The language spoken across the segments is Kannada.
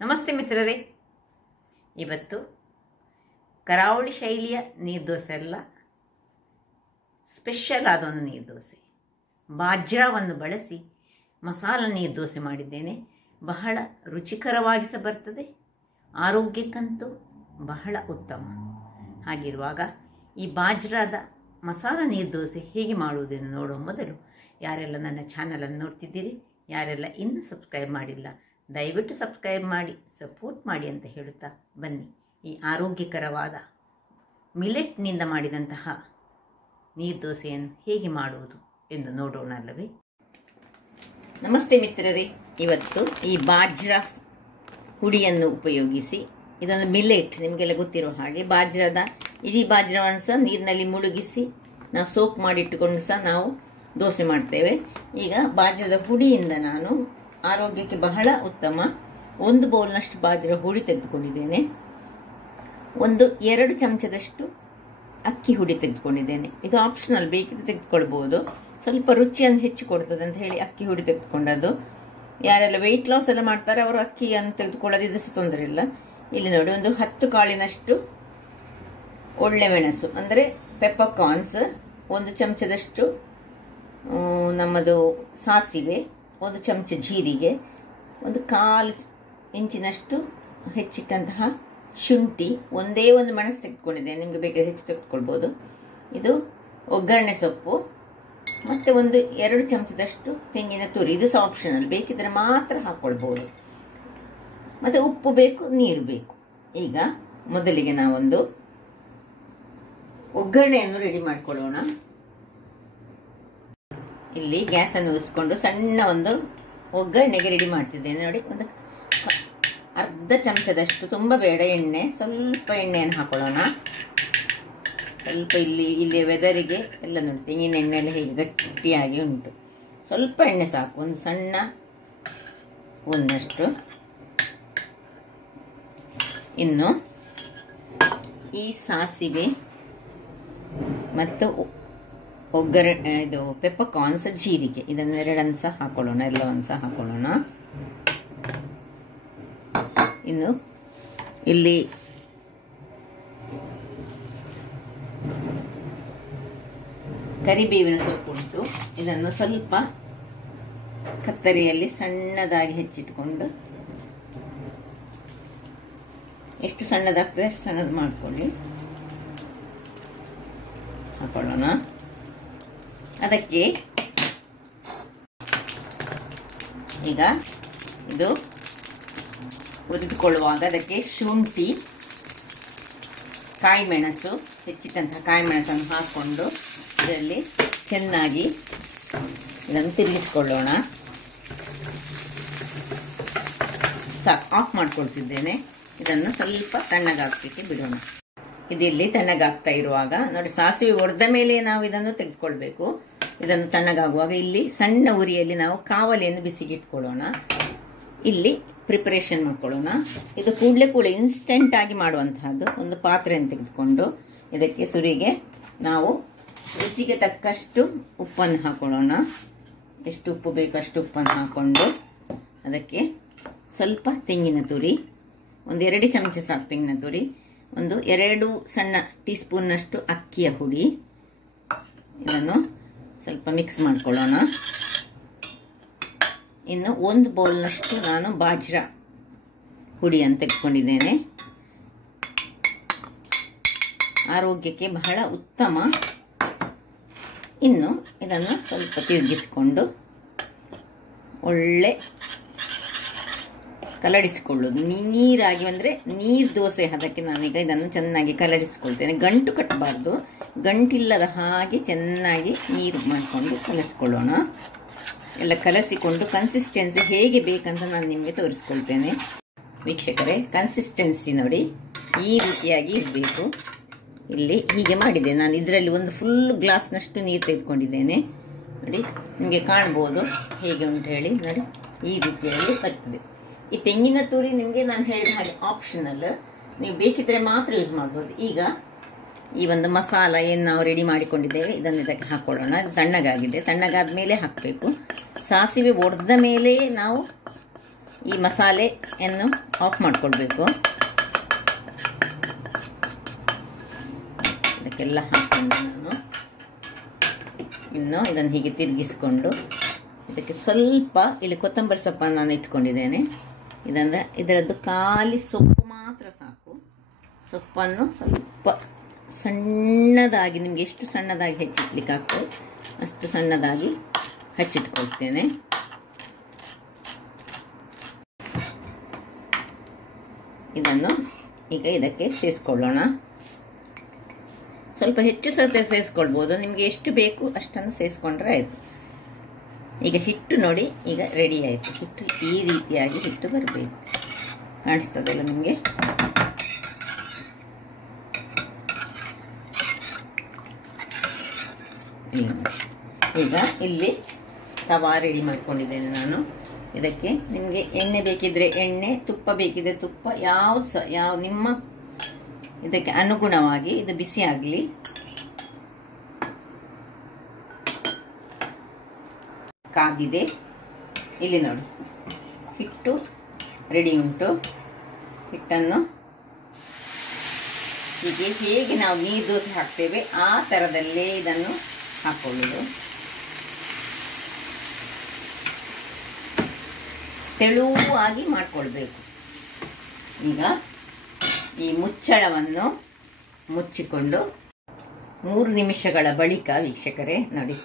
ನಮಸ್ತೆ ಮಿತ್ರರೇ, ಇವತ್ತು ಕರಾವಳಿ ಶೈಲಿಯ ನೀರ್ದೋಸೆ ಅಲ್ಲ, ಸ್ಪೆಷಲ್ ಆದ ಒಂದು ನೀರ್ದೋಸೆ. ಬಾಜ್ರಾವನ್ನು ಬಳಸಿ ಮಸಾಲ ನೀರ್ದೋಸೆ ಮಾಡಿದ್ದೇನೆ. ಬಹಳ ರುಚಿಕರವಾಗಿ ಸಹ ಬರ್ತದೆ, ಆರೋಗ್ಯಕ್ಕಂತೂ ಬಹಳ ಉತ್ತಮ. ಹಾಗಿರುವಾಗ ಈ ಬಾಜ್ರಾದ ಮಸಾಲ ನೀರ್ದೋಸೆ ಹೇಗೆ ಮಾಡುವುದನ್ನು ನೋಡುವ ಮೊದಲು ಯಾರೆಲ್ಲ ನನ್ನ ಚಾನಲನ್ನು ನೋಡ್ತಿದ್ದೀರಿ, ಯಾರೆಲ್ಲ ಇನ್ನೂ ಸಬ್ಸ್ಕ್ರೈಬ್ ಮಾಡಿಲ್ಲ, ದಯವಿಟ್ಟು ಸಬ್ಸ್ಕ್ರೈಬ್ ಮಾಡಿ ಸಪೋರ್ಟ್ ಮಾಡಿ ಅಂತ ಹೇಳುತ್ತಾ ಬನ್ನಿ ಈ ಆರೋಗ್ಯಕರವಾದ ಮಿಲೆಟ್ನಿಂದ ಮಾಡಿದಂತಹ ನೀರ್ದೋಸೆಯನ್ನು ಹೇಗೆ ಮಾಡುವುದು ಎಂದು ನೋಡೋಣ ಅಲ್ಲವೇ. ನಮಸ್ತೆ ಮಿತ್ರರೇ, ಇವತ್ತು ಈ ಬಾಜ್ರಾ ಹುಡಿಯನ್ನು ಉಪಯೋಗಿಸಿ, ಇದೊಂದು ಮಿಲೆಟ್ ನಿಮಗೆಲ್ಲ ಗೊತ್ತಿರೋ ಹಾಗೆ, ಬಾಜ್ರದ ಇಡೀ ಬಾಜ್ರವನ್ನು ಸಹ ನೀರಿನಲ್ಲಿ ಮುಳುಗಿಸಿ ನಾವು ಸೋಪ್ ಮಾಡಿಟ್ಟುಕೊಂಡು ಸಹ ನಾವು ದೋಸೆ ಮಾಡ್ತೇವೆ. ಈಗ ಬಾಜ್ರದ ಹುಡಿಯಿಂದ ನಾನು ಆರೋಗ್ಯಕ್ಕೆ ಬಹಳ ಉತ್ತಮ 1 ಬೌಲ್ನಷ್ಟು ಬಾಜ್ರ ಹುಡಿ ತೆಗೆದುಕೊಂಡಿದ್ದೇನೆ. 2 ಚಮಚದಷ್ಟು ಅಕ್ಕಿ ಹುಡಿ ತೆಗೆದುಕೊಂಡಿದ್ದೇನೆ. ಇದು ಆಪ್ಷನಲ್, ಬೇಕಿದ್ರೆ ತೆಗೆದುಕೊಳ್ಬಹುದು, ಸ್ವಲ್ಪ ರುಚಿಯನ್ನು ಹೆಚ್ಚು ಕೊಡ್ತದೆ ಅಂತ ಹೇಳಿ ಅಕ್ಕಿ ಹುಡಿ ತೆಗೆದುಕೊಂಡದ್ದು. ಯಾರೆಲ್ಲ ವೆಯ್ಟ್ ಲಾಸ್ ಎಲ್ಲ ಮಾಡ್ತಾರೆ ಅವರು ಅಕ್ಕಿಯನ್ನು ತೆಗೆದುಕೊಳ್ಳೋದಿದ್ರೆ ಸಹ ತೊಂದರೆ ಇಲ್ಲ. ಇಲ್ಲಿ ನೋಡಿ, 10 ಕಾಳಿನಷ್ಟು ಒಳ್ಳೆ ಮೆಣಸು ಅಂದರೆ ಪೆಪ್ಪರ್ ಕಾರ್ನ್ಸ್, 1 ಚಮಚದಷ್ಟು ನಮ್ಮದು ಸಾಸಿವೆ, 1 ಚಮಚ ಜೀರಿಗೆ, 1/4 ಇಂಚಿನಷ್ಟು ಹೆಚ್ಚಿಟ್ಟಂತಹ ಶುಂಠಿ, ಒಂದೇ ಒಂದು ಮೆಣಸು ತೆಗೆದುಕೊಂಡಿದ್ದೇನೆ, ನಿಮಗೆ ಬೇಕಾದ್ರೆ ಹೆಚ್ಚು ತೆಗೆದುಕೊಳ್ಬೋದು. ಇದು ಒಗ್ಗರಣೆ ಸೊಪ್ಪು, ಮತ್ತೆ 2 ಚಮಚದಷ್ಟು ತೆಂಗಿನ ತುರಿ. ಇದು ಸಹ ಆಪ್ಷನಲ್, ಬೇಕಿದ್ರೆ ಮಾತ್ರ ಹಾಕೊಳ್ಬಹುದು. ಮತ್ತೆ ಉಪ್ಪು ಬೇಕು, ನೀರು ಬೇಕು. ಈಗ ಮೊದಲಿಗೆ ನಾವೊಂದು ಒಗ್ಗರಣೆಯನ್ನು ರೆಡಿ ಮಾಡಿಕೊಳ್ಳೋಣ. ಇಲ್ಲಿ ಗ್ಯಾಸ್ ಅನ್ನು ಉರಿಸಿಕೊಂಡು ಸಣ್ಣ ಒಂದು ಒಗ್ಗರಣೆಗೆ ರೆಡಿ ಮಾಡ್ತಿದ್ದೇನೆ. ನೋಡಿ, ಅರ್ಧ ಚಮಚದಷ್ಟು, ತುಂಬಾ ಬೇಡ ಎಣ್ಣೆ, ಸ್ವಲ್ಪ ಎಣ್ಣೆಯನ್ನು ಹಾಕೊಳ್ಳೋಣ. ಸ್ವಲ್ಪ ಇಲ್ಲಿ ವೆದರಿಗೆ ಎಲ್ಲ ನೋಡಿ, ತೆಂಗಿನ ಎಣ್ಣೆ ಎಲ್ಲ ಹೇಗೆ ಗಟ್ಟಿಯಾಗಿ ಉಂಟು. ಸ್ವಲ್ಪ ಎಣ್ಣೆ ಸಾಕು, ಒಂದು ಸಣ್ಣ ಒಂದಷ್ಟು. ಇನ್ನು ಈ ಸಾಸಿವೆ ಮತ್ತು ಒಗ್ಗರಣೆ, ಇದು ಪೆಪ್ಪರ್ ಕಾರ್ನ್ಸ್, ಜೀರಿಗೆ, ಇದನ್ನೆರಡನ್ನು ಸಹ ಹಾಕೊಳ್ಳೋಣ, ಎಲ್ಲವನ್ನು ಸಹ ಹಾಕೊಳ್ಳೋಣ. ಇನ್ನು ಇಲ್ಲಿ ಕರಿಬೇವಿನ ಸೊಪ್ಪು ಉಂಟು, ಇದನ್ನು ಸ್ವಲ್ಪ ಕತ್ತರಿಯಲ್ಲಿ ಸಣ್ಣದಾಗಿ ಹೆಚ್ಚಿಟ್ಕೊಂಡು, ಎಷ್ಟು ಸಣ್ಣದಾಗ್ತದೆ ಅಷ್ಟು ಸಣ್ಣದು ಮಾಡ್ಕೊಳ್ಳಿ, ಹಾಕೊಳ್ಳೋಣ. ಅದಕ್ಕೆ ಈಗ ಇದು ಹುರಿದುಕೊಳ್ಳುವಾಗ ಅದಕ್ಕೆ ಶುಂಠಿ, ಕಾಯಿ ಮೆಣಸು, ಹೆಚ್ಚಿಟ್ಟಂತಹ ಕಾಯಿ ಮೆಣಸನ್ನು ಹಾಕೊಂಡು ಇದರಲ್ಲಿ ಚೆನ್ನಾಗಿ ಇದನ್ನು ತಿರುಗಿಸಿಕೊಳ್ಳೋಣ. ಸಾಕು, ಆಫ್ ಮಾಡ್ಕೊಳ್ತಿದ್ದೇನೆ. ಇದನ್ನು ಸ್ವಲ್ಪ ತಣ್ಣಗಾಗ್ಲಿಕ್ಕೆ ಬಿಡೋಣ. ಇದಿಲ್ಲಿ ತಣ್ಣಗಾಗ್ತಾ ಇರುವಾಗ ನೋಡಿ, ಸಾಸಿವೆ ಒಡೆದ ಮೇಲೆ ನಾವು ಇದನ್ನು ತೆಗೆದುಕೊಳ್ಬೇಕು. ಇದನ್ನು ತಣ್ಣಗಾಗುವಾಗ ಇಲ್ಲಿ ಸಣ್ಣ ಉರಿಯಲ್ಲಿ ನಾವು ಕಾವಲಿಯನ್ನು ಬಿಸಿಗೆ ಇಟ್ಕೊಳ್ಳೋಣ. ಇಲ್ಲಿ ಪ್ರಿಪರೇಷನ್ ಮಾಡ್ಕೊಳ್ಳೋಣ. ಇದು ಕೂಡಲೇ ಇನ್ಸ್ಟೆಂಟ್ ಆಗಿ ಮಾಡುವಂತಹದ್ದು. ಒಂದು ಪಾತ್ರೆಯನ್ನು ತೆಗೆದುಕೊಂಡು ಇದಕ್ಕೆ ಸುರಿಗೆ ನಾವು ರುಚಿಗೆ ತಕ್ಕಷ್ಟು ಉಪ್ಪನ್ನು ಹಾಕೊಳ್ಳೋಣ. ಎಷ್ಟು ಉಪ್ಪು ಬೇಕು ಅಷ್ಟು ಉಪ್ಪನ್ನು ಹಾಕೊಂಡು ಅದಕ್ಕೆ ಸ್ವಲ್ಪ ತೆಂಗಿನ ತುರಿ, 2 ಚಮಚ ಸಾಕು ತೆಂಗಿನ ತುರಿ, 2 ಸಣ್ಣ ಟೀ ಸ್ಪೂನ್ನಷ್ಟು ಅಕ್ಕಿಯ ಹುಡಿ, ಇದನ್ನು ಸ್ವಲ್ಪ ಮಿಕ್ಸ್ ಮಾಡ್ಕೊಳ್ಳೋಣ. ಇನ್ನು 1 ಬೌಲ್ನಷ್ಟು ನಾನು ಬಾಜ್ರಾ ಹುಡಿಯನ್ನು ತೆಗೆದುಕೊಂಡಿದ್ದೇನೆ. ಆರೋಗ್ಯಕ್ಕೆ ಬಹಳ ಉತ್ತಮ. ಇನ್ನು ಇದನ್ನು ಸ್ವಲ್ಪ ತಿರುಗಿಸಿಕೊಂಡು ಒಳ್ಳೆ ಕಲಡಿಸಿಕೊಳ್ಳೋದು. ನೀರಾಗಿ ಅಂದರೆ ನೀರು ದೋಸೆ ಅದಕ್ಕೆ ನಾನೀಗ ಇದನ್ನು ಚೆನ್ನಾಗಿ ಕಲಡಿಸಿಕೊಳ್ತೇನೆ. ಗಂಟು ಕಟ್ಟಬಾರ್ದು, ಗಂಟಿಲ್ಲದ ಹಾಗೆ ಚೆನ್ನಾಗಿ ನೀರು ಮಾಡಿಕೊಂಡು ಕಲಸಿಕೊಳ್ಳೋಣ. ಎಲ್ಲ ಕಲಸಿಕೊಂಡು ಕನ್ಸಿಸ್ಟೆನ್ಸಿ ಹೇಗೆ ಬೇಕಂತ ನಾನು ನಿಮಗೆ ತೋರಿಸ್ಕೊಳ್ತೇನೆ. ವೀಕ್ಷಕರೇ, ಕನ್ಸಿಸ್ಟೆನ್ಸಿ ನೋಡಿ, ಈ ರೀತಿಯಾಗಿ ಇರಬೇಕು. ಇಲ್ಲಿ ಹೀಗೆ ಮಾಡಿದೆ ನಾನು. ಇದರಲ್ಲಿ 1 ಫುಲ್ ಗ್ಲಾಸ್ನಷ್ಟು ನೀರು ತೆಗೆದುಕೊಂಡಿದ್ದೇನೆ. ನೋಡಿ, ನಿಮಗೆ ಕಾಣ್ಬೋದು ಹೇಗೆ ಉಂಟು ಹೇಳಿ. ನೋಡಿ, ಈ ರೀತಿಯಾಗಿ ಬರ್ತದೆ. ಈ ತೆಂಗಿನ ತುರಿ ನಿಮಗೆ ನಾನು ಹೇಳಿದ ಹಾಗೆ ಆಪ್ಷನಲ್, ನೀವು ಬೇಕಿದ್ರೆ ಮಾತ್ರ ಯೂಸ್ ಮಾಡ್ಬೋದು. ಈಗ ಈ ಒಂದು ಮಸಾಲ ಏನು ನಾವು ರೆಡಿ ಮಾಡಿಕೊಂಡಿದ್ದೇವೆ ಇದನ್ನು ಇದಕ್ಕೆ ಹಾಕೊಳ್ಳೋಣ. ಇದು ತಣ್ಣಗಾಗಿದೆ, ತಣ್ಣಗಾದ ಮೇಲೆ ಹಾಕಬೇಕು. ಸಾಸಿವೆ ಒಡೆದ ಮೇಲೆ ನಾವು ಈ ಮಸಾಲೆಯನ್ನು ಆಫ್ ಮಾಡಿಕೊಳ್ಬೇಕು. ಇದಕ್ಕೆಲ್ಲ ಹಾಕೊಂಡು ನಾನು ಇನ್ನು ಇದನ್ನು ಹೀಗೆ ತಿರುಗಿಸಿಕೊಂಡು ಇದಕ್ಕೆ ಸ್ವಲ್ಪ ಇಲ್ಲಿ ಕೊತ್ತಂಬರಿ ಸೊಪ್ಪನ್ನು ನಾನು ಇಟ್ಕೊಂಡಿದ್ದೇನೆ. ಇದರದ್ದು ಖಾಲಿ ಸೊಪ್ಪು ಮಾತ್ರ ಸಾಕು. ಸೊಪ್ಪನ್ನು ಸ್ವಲ್ಪ ಸಣ್ಣದಾಗಿ, ನಿಮಗೆ ಎಷ್ಟು ಸಣ್ಣದಾಗಿ ಹೆಚ್ಚಿಟ್ಲಿಕ್ಕೆ ಆಗ್ತದೆ ಅಷ್ಟು ಸಣ್ಣದಾಗಿ ಹಚ್ಚಿಟ್ಕೊಳ್ತೇನೆ. ಇದನ್ನು ಈಗ ಇದಕ್ಕೆ ಸೇರಿಸ್ಕೊಳ್ಳೋಣ. ಸ್ವಲ್ಪ ಹೆಚ್ಚು ಸೌತೆ ಸೇರಿಸ್ಕೊಳ್ಬೋದು, ನಿಮಗೆ ಎಷ್ಟು ಬೇಕು ಅಷ್ಟನ್ನು ಸೇರಿಸ್ಕೊಂಡ್ರೆ ಆಯಿತು. ಈಗ ಹಿಟ್ಟು ನೋಡಿ, ಈಗ ರೆಡಿ ಆಯಿತು. ಹಿಟ್ಟು ಈ ರೀತಿಯಾಗಿ ಹಿಟ್ಟು ಬರಬೇಕು. ಕಾಣಿಸ್ತದಲ್ಲ ನಿಮಗೆ? ಈಗ ಇಲ್ಲಿ ತವಾ ರೆಡಿ ಮಾಡ್ಕೊಂಡಿದ್ದೇನೆ ನಾನು. ಇದಕ್ಕೆ ನಿಮಗೆ ಎಣ್ಣೆ ಬೇಕಿದ್ರೆ ಎಣ್ಣೆ, ತುಪ್ಪ ಬೇಕಿದ್ರೆ ತುಪ್ಪ, ಯಾವ ನಿಮ್ಮ ಇದಕ್ಕೆ ಅನುಗುಣವಾಗಿ ಇದು ಬಿಸಿ ಆಗಲಿ. ಕಾದಿದೆ. ಇಲ್ಲಿ ನೋಡಿ, ಹಿಟ್ಟು ರೆಡಿ ಉಂಟು. ಹಿಟ್ಟನ್ನು ಹೀಗೆ ಹೇಗೆ ನಾವು ನೀರು ದೋಸೆ ಹಾಕ್ತೇವೆ ಆ ಥರದಲ್ಲೇ ಇದನ್ನು ಹಾಕೊಳ್ಳುವುದು. ತೆಳುವಾಗಿ ಮಾಡಿಕೊಳ್ಬೇಕು. ಈಗ ಈ ಮುಚ್ಚಳವನ್ನು ಮುಚ್ಚಿಕೊಂಡು 3 ನಿಮಿಷಗಳ ಬಳಿಕ ವೀಕ್ಷಕರೇ ನೋಡಿ,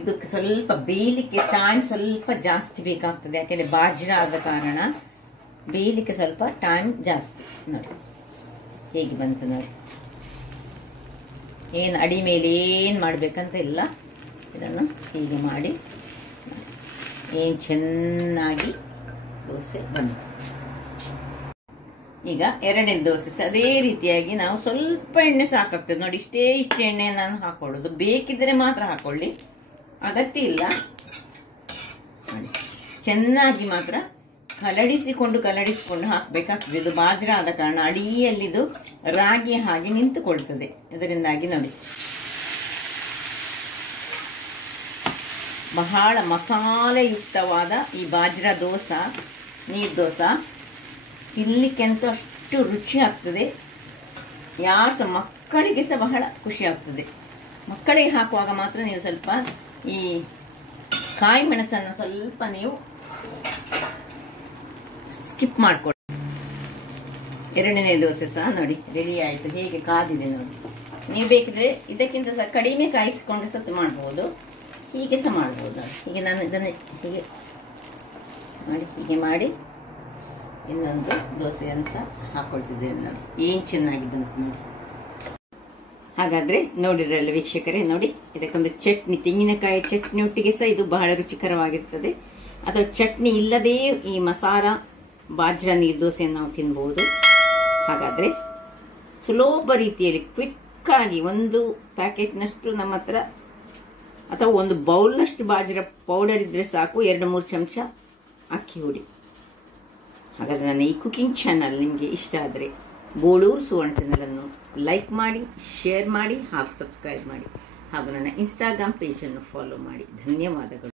ಇದಕ್ಕೆ ಸ್ವಲ್ಪ ಬೇಯಲಿಕ್ಕೆ ಟೈಮ್ ಸ್ವಲ್ಪ ಜಾಸ್ತಿ ಬೇಕಾಗ್ತದೆ. ಯಾಕೆಂದರೆ ಬಾಜ್ರಾ ಆದ ಕಾರಣ ಬೇಯಲಿಕ್ಕೆ ಸ್ವಲ್ಪ ಟೈಮ್ ಜಾಸ್ತಿ. ನೋಡಿ ಹೇಗೆ ಬಂತು ನೋಡಿ. ಏನು ಅಡಿ ಮೇಲೆ ಏನು ಮಾಡಬೇಕಂತ ಇಲ್ಲ. ಇದನ್ನು ಹೀಗೆ ಮಾಡಿ ಏನು ಚೆನ್ನಾಗಿ ದೋಸೆ ಬಂತು. ಈಗ ಎರಡನೇ ದೋಸೆ ಅದೇ ರೀತಿಯಾಗಿ ನಾವು ಸ್ವಲ್ಪ ಎಣ್ಣೆ ಸಾಕಾಗ್ತದೆ ನೋಡಿ. ಇಷ್ಟೇ ಎಣ್ಣೆ ನಾನು ಹಾಕೊಳ್ಳೋದು. ಬೇಕಿದ್ರೆ ಮಾತ್ರ ಹಾಕೊಳ್ಳಿ, ಅಗತ್ಯ ಇಲ್ಲ. ನೋಡಿ ಚೆನ್ನಾಗಿ ಮಾತ್ರ ಕಲಡಿಸಿಕೊಂಡು ಹಾಕಬೇಕಾಗ್ತದೆ. ಇದು ಬಾಜ್ರಾ ಆದ ಕಾರಣ ಅಡಿಯಲ್ಲಿದು ರಾಗಿ ಹಾಗೆ ನಿಂತುಕೊಳ್ತದೆ. ಇದರಿಂದಾಗಿ ನೋಡಿ ಬಹಳ ಮಸಾಲೆಯುಕ್ತವಾದ ಈ ಬಾಜ್ರಾ ದೋಸೆ, ನೀರು ದೋಸೆ ತಿನ್ನಲಿಕ್ಕೆ ಅಂತೂ ಅಷ್ಟು ರುಚಿ ಆಗ್ತದೆ. ಯಾರು ಸಹ ಮಕ್ಕಳಿಗೆ ಸಹ ಬಹಳ ಖುಷಿ ಆಗ್ತದೆ. ಮಕ್ಕಳಿಗೆ ಹಾಕುವಾಗ ಮಾತ್ರ ನೀವು ಸ್ವಲ್ಪ ಈ ಕಾಯಿ ಮೆಣಸನ್ನು ಸ್ವಲ್ಪ ನೀವು ಸ್ಕಿಪ್ ಮಾಡ್ಕೊಳ್ಳಿ. ಎರಡನೇ ದೋಸೆ ಸಹ ನೋಡಿ ರೆಡಿ ಆಯಿತು. ಹೇಗೆ ಕಾದಿದೆ ನೋಡಿ. ನೀವು ಬೇಕಿದ್ರೆ ಇದಕ್ಕಿಂತ ಸಹ ಕಡಿಮೆ ಕಾಯಿಸಿಕೊಂಡು ಸಹ ಮಾಡಬಹುದು, ಹೀಗೆ ಸಹ ಮಾಡಬಹುದು. ಈಗ ನಾನು ಇದನ್ನು ಹೀಗೆ ಮಾಡಿ ಇನ್ನೊಂದು ದೋಸೆಯನ್ನು ಸಹ ಹಾಕೊಳ್ತಿದ್ದೇನೆ ನೋಡಿ. ಏನು ಚೆನ್ನಾಗಿ ಬಂತು ನೋಡಿ. ಹಾಗಾದ್ರೆ ನೋಡಿದ್ರಲ್ಲ ವೀಕ್ಷಕರೇ, ನೋಡಿ ಇದಕ್ಕೊಂದು ಚಟ್ನಿ, ತೆಂಗಿನಕಾಯಿ ಚಟ್ನಿ ಒಟ್ಟಿಗೆ ಸಹ ಇದು ಬಹಳ ರುಚಿಕರವಾಗಿರ್ತದೆ. ಅಥವಾ ಚಟ್ನಿ ಇಲ್ಲದೇ ಈ ಮಸಾಲ ಬಾಜ್ರಾ ನೀರು ದೋಸೆಯನ್ನು ನಾವು ತಿನ್ಬಹುದು. ಹಾಗಾದ್ರೆ ಸುಲಭ ರೀತಿಯಲ್ಲಿ ಕ್ವಿಕ್ ಆಗಿ ಒಂದು ಪ್ಯಾಕೆಟ್ನಷ್ಟು ನಮ್ಮ ಹತ್ರ ಅಥವಾ ಒಂದು ಬೌಲ್ನಷ್ಟು ಬಾಜ್ರಾ ಪೌಡರ್ ಇದ್ರೆ ಸಾಕು, 2-3 ಚಮಚ ಅಕ್ಕಿ ಹುಡಿ. ಹಾಗಾದ್ರೆ ನನ್ನ ಈ ಕುಕಿಂಗ್ ಚಾನಲ್ ನಿಮಗೆ ಇಷ್ಟ ಆದರೆ ಬೋಳೂರು ಸುವರ್ಣ ಚಾನಲ್ ಅನ್ನು ಲೈಕ್ ಮಾಡಿ, ಶೇರ್ ಮಾಡಿ ಹಾಗೂ ಸಬ್ಸ್ಕ್ರೈಬ್ ಮಾಡಿ. ಹಾಗೂ ನನ್ನ ಇನ್ಸ್ಟಾಗ್ರಾಮ್ ಪೇಜನ್ನು ಫಾಲೋ ಮಾಡಿ. ಧನ್ಯವಾದಗಳು.